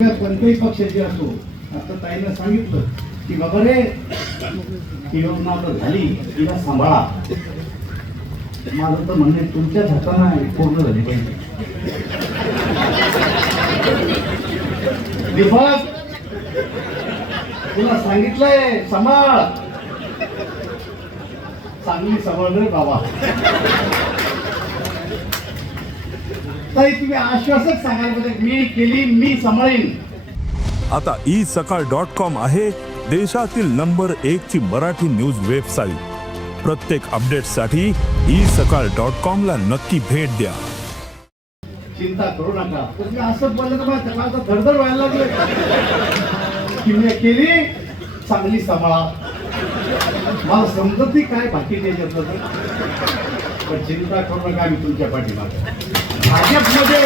कोणत्याही पक्षाची असो, आता ताईनं सांगितलं की बाबा रे ही योजना आता झाली, तिला सांभाळा. माझं तर म्हणणे तुमच्याच हाताने पूर्ण झाली पाहिजे. दीपक, तुला सांगितलंय सांभाळ, चांगली सांभाळ रे बाबा. ताई तुम्ही आश्वासक सांगाल म्हणजे मी केली, मी सांभाळीन. आता isakal.com आहे देशातील नंबर 1 ची मराठी न्यूज वेबसाईट. प्रत्येक अपडेटसाठी isakal.com ला नक्की भेट द्या. चिंता करू नका. तुम्ही असं बोललं तर त्याला आता धडधड व्हायला लागले की मी केली, चांगली सांभाळा. मला समजत नाही काय बाकी त्याच्यात, पण चिंता करू नका, मी तुमच्या पाठीमागे. भाजपमध्ये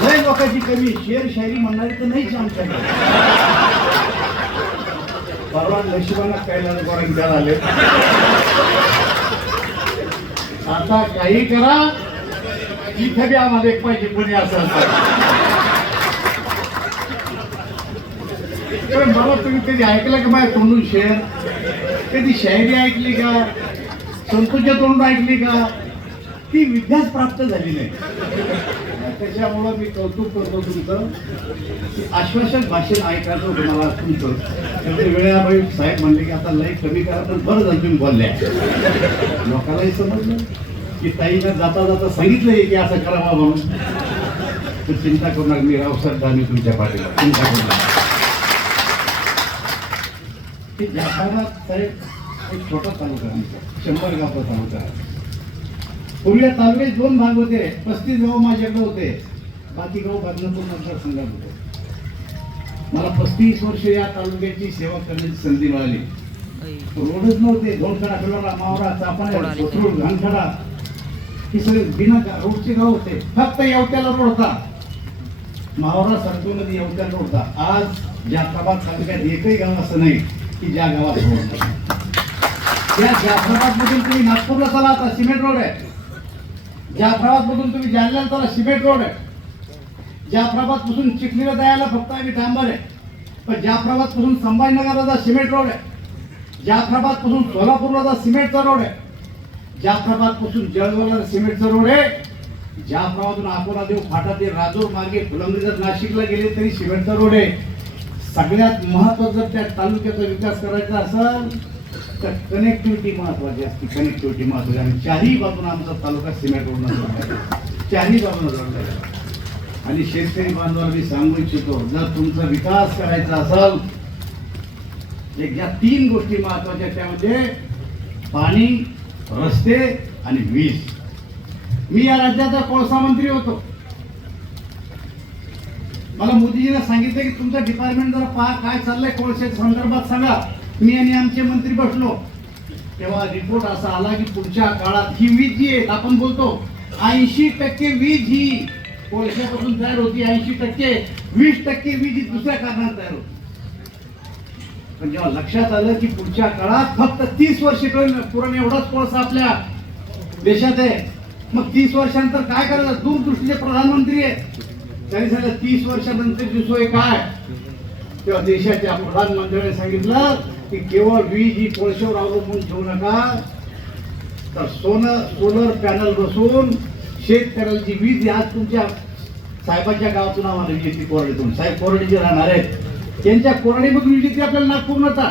लय लोकांची कमी, शेर शायरी म्हणणारी तर नाहीच आमच्याकडे. परवा नशिबाना कैलास गोरंग द्यायला आले. आता काही करा, इथे बी आम्हाला एक पाहिजे कोणी असं मला. तुम्ही कधी ऐकलं का माझ्या तोंडून शेर? कधी शायरी ऐकली का? संतोषच्या तोंडून ऐकली का? ती विद्याच प्राप्त झाली नाही. त्याच्यामुळं मी कौतुक करतो तुमचं की आश्वासक भाषण ऐकायचं तुम्हाला तुमचं. तेवढे वेळाबाई साहेब म्हणले की आता लई कमी करा, पण बरं झालं तुम्ही बोलल्या. लोकांनाही समजलं की ताईनं जाता जाता सांगितलंय की असं करावा म्हणून. तर चिंता करू नका, मी रावसाहेब दानवे तुमच्या पाठीला. चिंता करू नका. की जाफराबाद साहेब एक छोटा तालुका आमचा, 100 गावचा तालुका आहे. पूर्वी तालुक्यात 2 भाग होते. 35 गाव माझ्याकडे होते, बाकी गाव बदनापूर मतदारसंघात होते. मला 35 वर्ष या तालुक्याची सेवा करण्याची संधी मिळाली. रोडच नव्हते, धोळखडा, फिरवडा, मावरा, चापाण्या, कोथरूड, घाणखडा हे सगळे बिना रोडचे गाव होते. फक्त येवत्याला रोड होता, मावरा सरकोमध्ये येवत्याला रोड होता. आज जाफराबाद तालुक्यात एकही गाव असं नाही की ज्या गावात रोड नाही. या जाफराबाद मधून तुम्ही नागपूरला चला, आता सिमेंट रोड आहे. जाफराबाद मधून तुम्ही जालन्याला चला, सिमेंट रोड आहे. जाफराबाद पासून चिखलीला जायला फक्त आम्ही डांबर आहे. पण जाफराबाद पासून संभाजीनगरला जा, सिमेंट रोड आहे. जाफराबाद पासून सोलापूरला जा, सिमेंटचा रोड आहे. जाफराबाद पासून जळगावला सिमेंटचा रोड आहे. जाफराबादून अकोला देव फाटा ते राजूर मार्गे फुलंब्री जर नाशिकला गेले तरी सिमेंटचा रोड आहे. सगळ्यात महत्वाचं जर त्या तालुक्याचा विकास करायचा असेल तर कनेक्टिव्हिटी महत्वाची असते. कनेक्टिव्हिटी महत्वाची, आणि चारही बाजूला आमचा तालुका सिमेंट रोड नसला, चारही बाजूला जोडला. आणि शेतकरी बांधवांना मी सांगू इच्छितो, जर तुमचा विकास करायचा असेल, एक या 3 गोष्टी महत्वाच्या, त्यामध्ये पाणी, रस्ते आणि वीज. मी या राज्याचा कोळसा मंत्री होतो. मला मोदीजींना सांगितलं की तुमचं डिपार्टमेंट जरा पहा काय चाललंय कोळशाच्या संदर्भात सांगा. मी आणि आमचे मंत्री बसलो, तेव्हा रिपोर्ट असा आला की पुढच्या काळात ही वीज जी आहे, आपण बोलतो 80% वीज ही कोळशापासून तयार होती. 80%, 20% वीज ही दुसऱ्या कारणात तयार होती. पण जेव्हा लक्षात आलं की पुढच्या काळात फक्त 30 वर्ष पुरण एवढाच कोळसा आपल्या देशात आहे, मग 30 वर्षानंतर काय करायचं? दूरदृष्टीचे प्रधानमंत्री आहे, त्यांनी सांगितलं 30 वर्षानंतरची सोय काय? तेव्हा देशाच्या प्रधानमंत्र्यांनी सांगितलं की केवळ वीज ही कोळशावर अवलंबून ठेवू नका, तर सोलर पॅनल बसून शेतकऱ्यांची वीज आज तुमच्या साहेबांच्या गावातून आम्हाला वीज येते, कोरडीतून. साहेब कोरडी जे राहणार आहेत त्यांच्या कोरडीमधून वीज येते आपल्याला नागपूर नव्हता.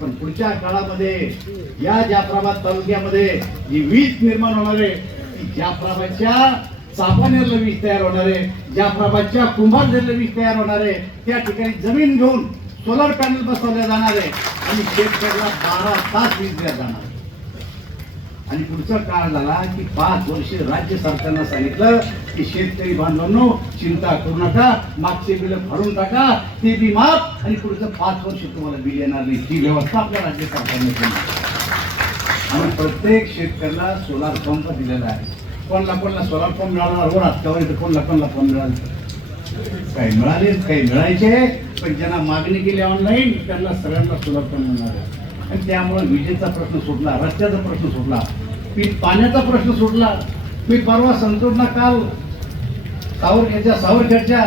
पण पुढच्या काळामध्ये या जाफराबाद तालुक्यामध्ये जी वीज निर्माण होणार आहे ती जाफराबादच्या चापानेरला वीज तयार होणार आहे, जाफराबादच्या कुंभारझरला वीज तयार होणार आहे. त्या ठिकाणी जमीन घेऊन सोलर पॅनल बसवले जाणार आहे आणि शेतकऱ्याला 12 तास वीज दिल्या जाणार. आणि पुढचा काळ झाला की 5 वर्ष राज्य सरकारनं सांगितलं की शेतकरी बांधवांनो चिंता करू नका, मागचे बिल भरून टाका, ते बी माफ, आणि पुढचं 5 वर्ष तुम्हाला बिल येणार नाही. ही व्यवस्था आपल्या राज्य सरकारने केली. आणि प्रत्येक शेतकऱ्याला सोलार पंप दिलेला आहे. कोणाला सोलार पंप मिळाला रोड हातकावर येतं, कोणाला पंप मिळाले, काही मिळाले काही मिळायचे. पण ज्यांना मागणी केली ऑनलाईन त्यांना सगळ्यांना सोलार पंप मिळणार आहे. आणि त्यामुळे विजेचा प्रश्न सुटला, रस्त्याचा प्रश्न सुटला, पाण्याचा प्रश्न सुटला. मी परवा संतोषला काल सावरखेडच्या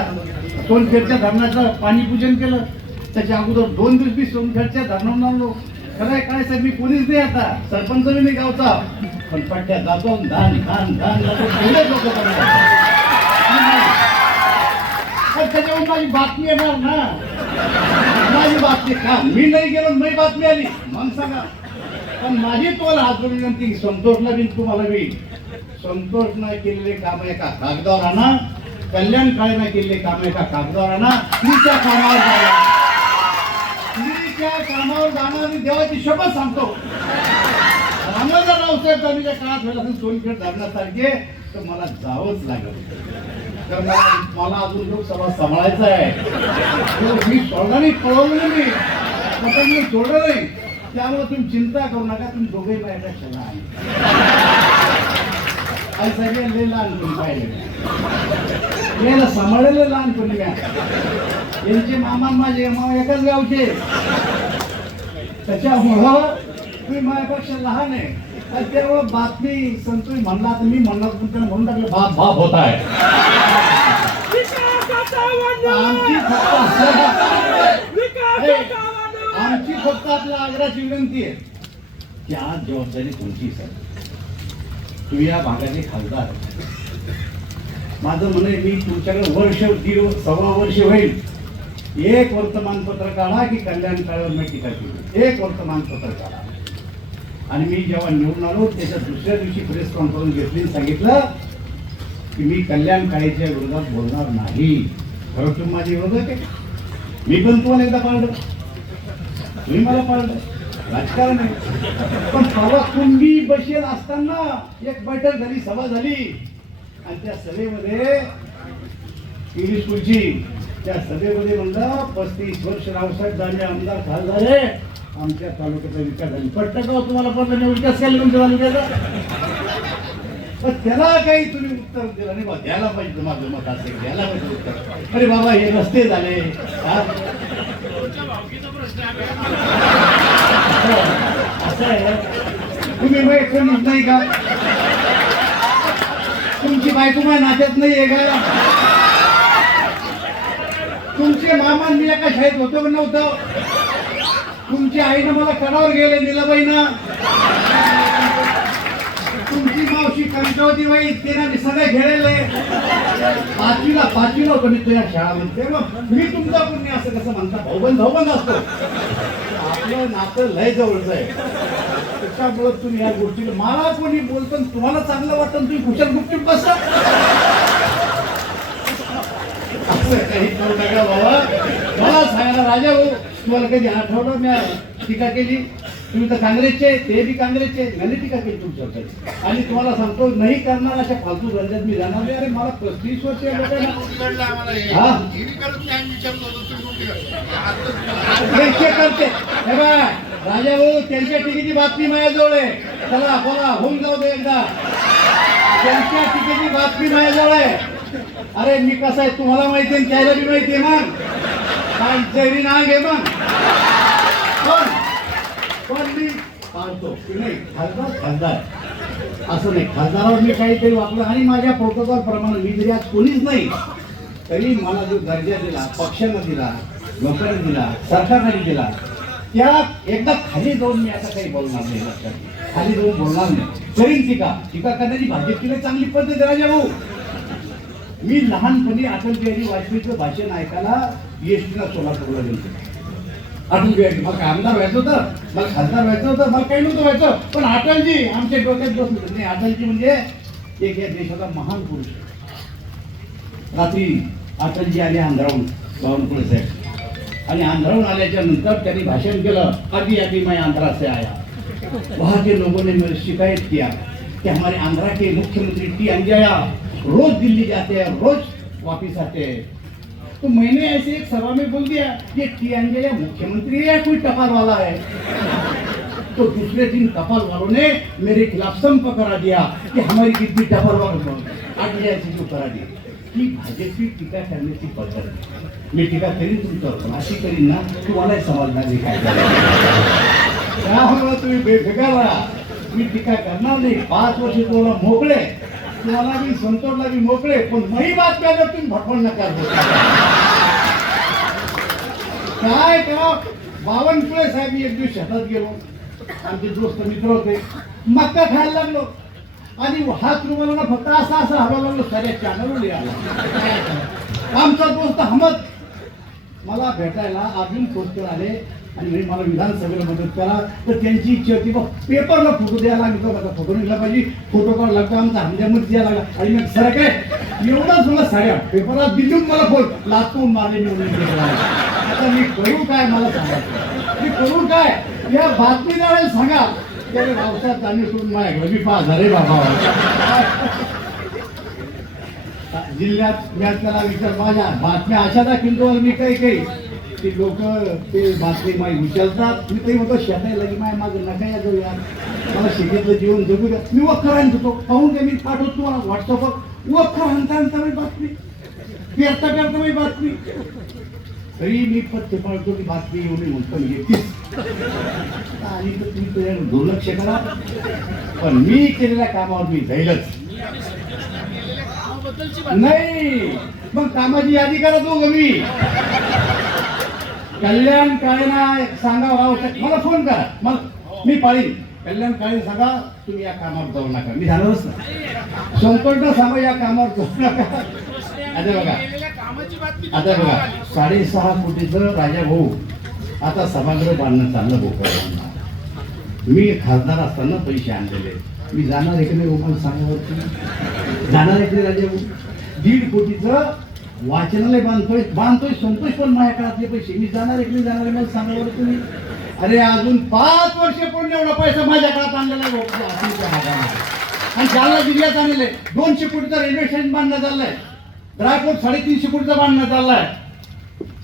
सोनखेडच्या धरणाचं पाणी पूजन केलं. त्याच्या अगोदर 2 दिवस मी सोनखेडच्या धरणावर आणलो. खरंय काय साहेब, मी कोणीच नाही आता, सरपंच मी नाही गावचा, पण पट्ट्यात जातो धान धान धान तेवढेच लोक त्याच्यावर माझी बातमी येणार ना. माझी बातमी का मी नाही गेलो, नाही बातमी आली मग सांगा. पण माझी तोल हात जोडून विनंती, संतोषला बी तुम्हाला बी, संतोषनं केलेले काम एका कागदावर आणा, कल्याण काळेनं केलेले काम एका कागदावर आणा. तुमच्या कामावर जाणार, तुमच्या कामावर जाणार मी देवाची शपथ सांगतो. रामराजा रावसाहेब दानवेच्या काळात व्हायला असेल सोनखेड धरणासारखे तर मला जावंच लागेल. तर मला अजून लोकसभा सांभाळायचं आहे. मी सोडला नाही, पळवलं नाही मी, आता मी सोडलं नाही. त्यामुळे तुम्ही चिंता करू नका, तुम्ही दोघे माझ्यापेक्षा लहान आणि सगळे लय लहानपणी पाहिले, याला सांभाळलेलं लहानपणी म्या. यांचे मामा माझे मामा एकाच गावचे, त्याच्यामुळं तुम्ही माझ्यापेक्षा लहान आहे. आणि त्यामुळं बातमी संतोष म्हणला तर मी म्हणला पण त्याला म्हणून टाकलं बाप बाप होत आहे. आमची फक्त आपल्या आग्रहाची विनंती आहे की आज जबाबदारी तुमची सर, तुम्ही या भागाचे खासदार. माझं म्हणे मी तुमच्याकडे वर्ष दीड सव्वा वर्ष होईल, एक वर्तमानपत्र काढा की कल्याण काळेवर मी टीका केली, एक वर्तमानपत्र काढा. आणि मी जेव्हा निवडून आलो त्याच्या दुसऱ्या दिवशी प्रेस कॉन्फरन्स घेतली आणि सांगितलं की मी कल्याण काळेच्या विरोधात बोलणार नाही. खरं तुम्ही माझे विरोधक आहे, मी पण तुम्हाला एकदा पाळलं, तुम्ही मला पाळलं, राजकारण आहे. पण परवा कुंभी बसेल असताना एक बैठक झाली, सभा झाली, आणि त्या सभेमध्ये इंग्लिश स्कूलची, त्या सभेमध्ये म्हणलं 35 वर्ष रावसाहेब दानवे आमदार झाले, आमच्या तालुक्याचा विकास झाला. पट्ट का तुम्हाला पडलं नाही, विकास केला तुमच्या तालुक्याचा? पण त्याला काही तुम्ही उत्तर दिलं नाही. द्यायला पाहिजे, माझं मत असेल द्यायला पाहिजे उत्तर. अरे बाबा हे रस्ते झाले, असं आहे. तुम्ही मैत्रिणीच नाही का? तुमची बायको माझ्या नात्यात नाही आहे का? तुमचे मामा मी एका शाळेत होतो पण नव्हतं. तुमची आईनं मला कडावर गेले निलाबाईनं. तुमची मावशी कंटावती बाई तिने सगळे घेळले. पाचवीला होतो मी तुझ्या शाळामध्ये. मी तुमचा पुण्य असं कसं म्हणता, भाऊबंद असतो. आपलं नातं लय जवळच आहे. त्याच्यामुळे तुम्ही या गोष्टी मला कोणी बोलतो तुम्हाला चांगलं वाटतं तुम्ही कुशल गुपचूप बसता. असं काही करू नका बाबा. मला सांगायला राजा हो, तुम्हाला कधी आठवलं मी टीका केली? तुम्ही तर काँग्रेसचे, ते बी काँग्रेसचे, नाही टीका केली तुमच्याकडे. आणि तुम्हाला सांगतो नाही करणार अशा फालतू धंद्यात मी जाणार नाही. अरे मला 35 वर्ष करते हे बा राजा भाऊ, त्यांच्या टिकेची बातमी माझ्याजवळ आहे. चला बोला, होऊन जाऊ दे एकदा. त्यांच्या टिकेची बातमी माझ्याजवळ आहे. अरे मी कसं आहे तुम्हाला माहिती आहे, त्याला बी माहिती आहे. मग काय जरी ना घे मग पण मी पाळतो की नाही. खासदार असं नाही, खासदारावर मी काहीतरी वापरलं आणि माझ्या प्रोटोकॉल प्रमाणे मी जरी आज कोणीच नाही तरी मला जो दर्जा दिला, पक्षानं दिला, लोकांनी दिला, सरकारने दिला, त्यात एकदा खाली जाऊन मी आता काही बोलणार नाही. लक्षात खाली जाऊन बोलणार नाही. करीन टीका करण्याची भाजपची चांगली पद्धत राजा भाऊ. मी लहानपणी अटल बिहारी वाजपेयीचं भाषण ऐकायला ESTला सोलापूरला गेलो. अटल बिहारी मला आमदार व्हायचं होतं, मला खासदार व्हायचं होतं, मला काही नव्हतं व्हायचं, पण अटलजी आमच्या डोक्यात बसलं नाही. अटलजी म्हणजे एक या देशाचा महान पुरुष. रात्री अटलजी आले आंध्राहून, बावनकुळे साहेब, आणि आंध्राहून आल्याच्या नंतर त्यांनी भाषण केलं. अभी मैं आंध्रा से आया, वहाँ के लोगों ने मेरे शिकायत किया कि हमारे आंध्रा के मुख्यमंत्री टी अंजया रोज दिल्ली जाते हैं, रोज वापिस आते हैं. तो मैंने ऐसे एक सभा में बोल दिया कि टी अंजया मुख्यमंत्री है या कोई टपाल वाला है. तो दूसरे दिन टपाल वालों ने मेरे खिलाफ संप करा दिया कि हमारी कितनी टपाल वालों आठ जो करा दिया. की भाजपची टीका करण्याची पद्धत. मी टीका करीन तुमच्यावर, अशी करीन ना तुम्हाला समजणार नाही काय. त्यामुळे तुम्ही बेफिकार राहा. मी टीका करणार नाही. 5 वर्ष तुम्हाला मोकळे, तुम्हाला मी संतोषला बी मोकळे, पण नाही बातम्या तुम्ही भटवण नका. काय करावं. बावनकुळे साहेब एक दिवस शेतात गेलो, आमचे दोस्त मित्र होते, मक्का खायला लागलो आणि हात रुमाला फक्त असा असा हवा लागलो, साऱ्या चॅनलवर आला. आमचा दोस्त अहमद मला भेटायला अजून पोस्टर आले आणि म्हणे मला विधानसभेला मदत करा. तर त्यांची इच्छा होती बघ पेपरला फोटो द्यायला लागतो, माझा फोटो निघला पाहिजे, फोटो काढ लागतो, आमचा हमद्यामध्ये द्यायला लागला. आणि मग सर काय एवढाच मला साड्या पेपरला दिल्लीहून मला फोन लातून मारले मी. आता मी करू काय, मला सांगा मी करू काय. या बातमीदाराला सांगा त्याने व्यवसायात जाणे सोडून माझ्याकडे मी पास झाले बाबा. जिल्ह्यात मी त्याला विचार माझ्या बातम्या अशा दाखवतो मी काही की लोक ते बातमी माही उचलतात. मी काही म्हणतो शेतायला की माय माझं नका या जाऊया, मला शेतीतलं जीवन जगू द्या. मी वखर आणतो पाहून द्या, मी पाठवतो तुम्हाला व्हॉट्सअपवर. वखर आणता आणता मी बातमी, पेरता पेरता मी बातमी. तरी मी पत्ते पाळतो की बातमी एवढी म्हणतो येतीच आणि तुम्ही तुझ्या दुर्लक्ष करा, पण मी केलेल्या कामावर मी जाईलच. नाही मग कामाची यादी करा तो मी. कल्याण काळेना सांगा मला फोन करा, मला मी पाळीन. कल्याण काळे सांगा तुम्ही या कामावर जाऊ नका, मी झालोच ना. संकट सांगा या कामावर जाऊ नका. आता बघा 6.5 कोटीचं राजा भाऊ आता सभागृह बांधणं चाललं भोकरला. मी खासदार असताना पैसे आणलेले, मी जाणार आहे की नाही मला सांगा. जाणार आहे की नाही राजा भाऊ. 1.5 कोटीचं वाचनालय बांधतोय संतोष पण माझ्या काळातले पैसे. मी जाणार आहे की नाही जाणार आहे मला सांगा बरं तुम्ही. अरे अजून 5 वर्ष पण एवढा पैसा माझ्या काळात आणलेला आहे. आणि जालना जिल्ह्यात आणलेले 200 कोटीचा रेल्वे स्टेशन बांधण्यात चाललंय. ड्रायपोर्ट 350 कोटीचा बांधण्यात चाललाय.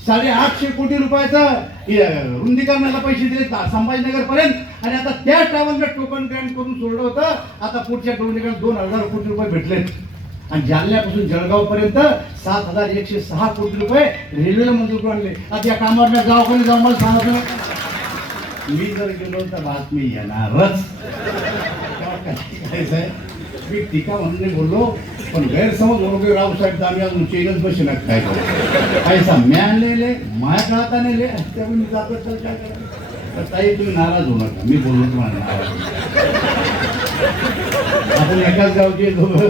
850 कोटी रुपयाचा रुंदीकरणाला पैसे दिले संभाजीनगर पर्यंत. आणि आता त्या ट्रॅव्हलला टोकन ग्रँट करून सोडलं होतं. आता पुढच्या टोकनीकडे 2000 कोटी रुपये भेटले. आणि जालन्यापासून जळगाव पर्यंत 7106 कोटी रुपये रेल्वेला मंजूर करून आणले. आता या कामावर गावाकडे जाऊन मला सांगा, मी जर गेलो तर बातमी येणारच. मी टीका म्हणून बोललो, पण गैरसमज बरोबर रावसाहेब आम्ही अजून चेनच बसे ना काय करू. पैसा मिळालेले माझ्या काळात आणले त्यामुळे मी जातो तर काय करा. ताई तुम्ही नाराज होऊ नका, मी बोललो तुम्हाला नाराज. आपण एकाच गावचे दोघं.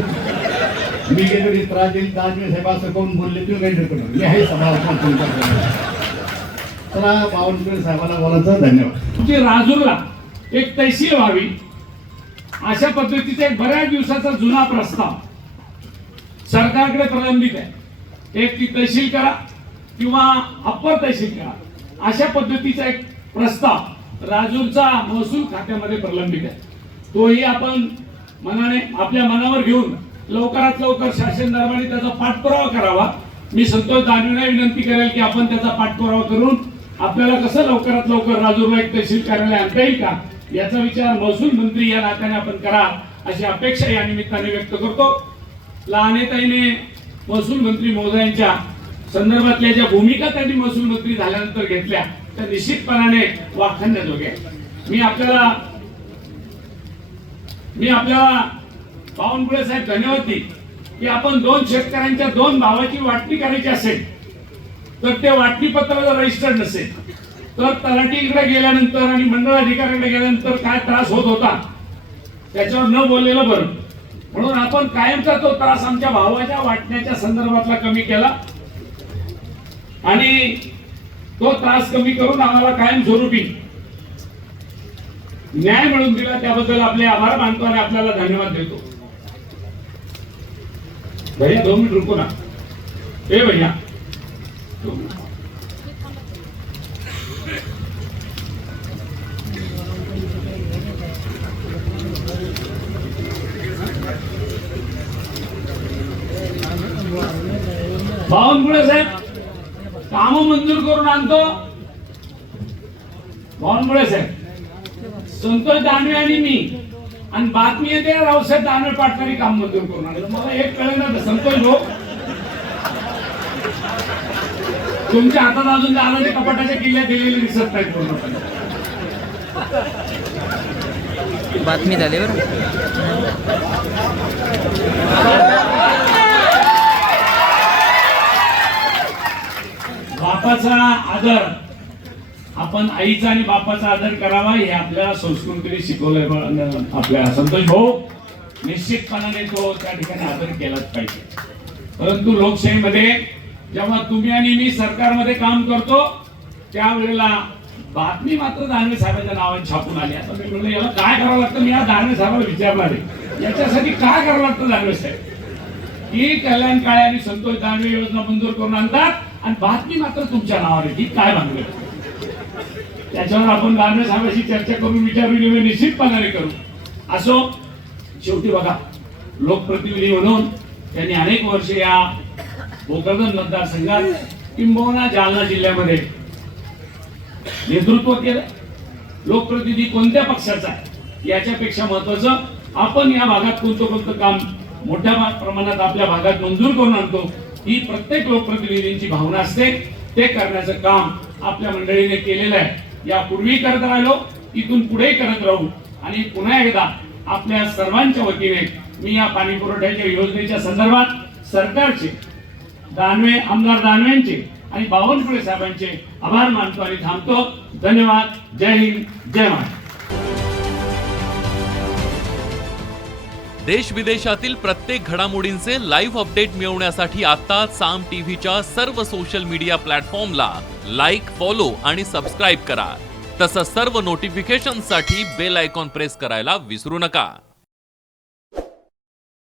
मी गेलो त्रास देईल ताजमे साहेब असं कोण बोलले तुम्ही काही करू. मी आहे समाज. चला बावनकुळे साहेबांना बोलायचं धन्यवाद. तुमची राजूरला एक तहसील व्हावी अशा पद्धतीचा एक बऱ्याच दिवसाचा जुना प्रस्ताव सरकारकडे प्रलंबित आहे. एक ती तहसील करा किंवा अप्पर तहसील करा अशा पद्धतीचा एक प्रस्ताव राजूरचा महसूल खात्यामध्ये प्रलंबित आहे. तोही आपण मनाने आपल्या मनावर घेऊन लवकरात लवकर शासन दरबारी त्याचा पाठपुरावा करावा. मी संतोष दानवेंना विनंती करेल की आपण त्याचा पाठपुरावा करून आपल्याला कसं लवकरात लवकर राजूरला एक तहसील कार्यालय आणता येईल का याचा विचार महसूल मंत्री या नात्याने आपण करा अशी अपेक्षा या निमित्ताने व्यक्त करतो. लहानेताईने महसूल मंत्री महोदयांच्या संदर्भातल्या ज्या भूमिका त्यांनी महसूल मंत्री झाल्यानंतर घेतल्या त्या निश्चितपणाने वाखाणण्याजोग्या. मी आपल्याला बावनकुळे साहेब धन्यवाद देईल की आपण 2 शेतकऱ्यांच्या 2 भावाची वाटणी करायची असेल तर ते वाटणी पत्र जर रजिस्टर्ड नसेल तर तलाठीकडे गेल्यानंतर आणि मंडळ अधिकाऱ्याकडे गेल्यानंतर काय त्रास होत होता त्याच्यावर न बोललेलं बरं. म्हणून आपण कायमचा तो त्रास आमच्या भावाच्या वाटण्याच्या संदर्भातला कमी केला आणि तो त्रास कमी करून आम्हाला कायमस्वरूपी न्याय मिळवून दिला. त्याबद्दल आपले आभार मानतो आणि आपल्याला धन्यवाद देतो. भैया 2 मिनिट रुको ना. ए भैया बावनकुळे साहेब काम मंजूर करून आणतो. बावनकुळे साहेब संतोष दानवे आणि मी आणि बातमी येते रावसाहेब दानवे पाटलांनी काम मंजूर करून आणलं. मला एक कळलं ना संतोष भाऊ तुमच्या हातात अजून दानाने कपाटाच्या किल्ल्या दिलेले दिसत नाहीत पूर्ण. बातमी झाली बरं. बापाचा आदर आपण आईचा आणि बापाचा आदर करावा हे आपल्याला संस्कृतीने शिकवलंय. आपल्या संतोष भाऊ निश्चितपणाने तो त्या ठिकाणी आदर केलाच पाहिजे. परंतु लोकशाहीमध्ये जेव्हा तुम्ही आणि मी सरकारमध्ये काम करतो त्यावेळेला बातमी मात्र दानवे साहेबांच्या नावाने छापून आली. आता मी म्हणलं याला काय करावं लागतं, मी या दानवे साहेबाला विचारणार आहे याच्यासाठी काय करावं लागतं. दानवे साहेब ही कल्याण काळे आणि संतोष दानवे योजना मंजूर करून आणतात आणि बातमी मात्र तुमच्या नावाने, ही काय मागणी. त्याच्यावर आपण दानवे साहेबांशी चर्चा करून विचारविनिमय निश्चितपणाने करू. असो, शेवटी बघा लोकप्रतिनिधी म्हणून त्यांनी अनेक वर्ष या भोकरदन मतदारसंघात किंबहुना जालना जिल्ह्यामध्ये नेतृत्व केलं. लोकप्रतिनिधी कोणत्या पक्षाचा आहे याच्यापेक्षा महत्वाचं आपण या भागात कोणतं काम मोठ्या प्रमाणात आपल्या भागात मंजूर करून आणतो ही प्रत्येक लोकप्रतिनिधींची भावना असते. ते करण्याचं काम आपल्या मंडळीने केलेलं आहे. यापूर्वी करत राहिलो, इथून पुढे करत राहू. आणि पुन्हा एकदा आपल्या सर्वांच्या वतीने मी या पाणी पुरवठ्याच्या योजनेच्या संदर्भात सरकारचे, दानवे आमदार दानवेंचे आणि बावनकुळे साहेबांचे आभार मानतो आणि थांबतो. धन्यवाद. जय हिंद, जय महाराष्ट्र. देश विदेशातील प्रत्येक घडामोडींचे लाईव्ह अपडेट मिळवण्यासाठी आता साम टीव्हीच्या सर्व सोशल मीडिया प्लॅटफॉर्मला लाईक, फॉलो आणि सबस्क्राईब करा. तसंच सर्व नोटिफिकेशनसाठी बेल आयकॉन प्रेस करायला विसरू नका.